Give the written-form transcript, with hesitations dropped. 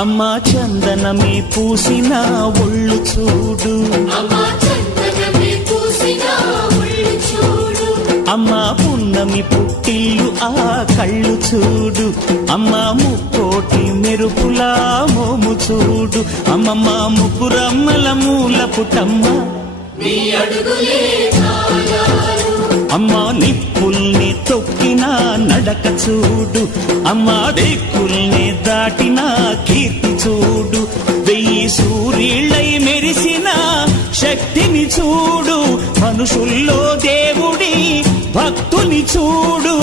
అమ్మా చందనమే పూసిన ఒళ్ళు చూడు, అమ్మా పున్నమి పుట్టిల్లు ఆ కళ్ళు చూడు, అమ్మా ముక్కోటి మెరుపులా మోము చూడు, అమ్మమ్మ ముగ్గురమ్మల మూల పుటమ్మ అమ్మా నిప్పుల్ని తొక్కిన నడక చూడు, అమ్మా దిక్కుల్ని దాటిన కీర్తి చూడు, 1000 సూర్యుళ్ళై మెరిసిన శక్తిని చూడు, మనుషుల్లో దేవుడి భక్తుని చూడు.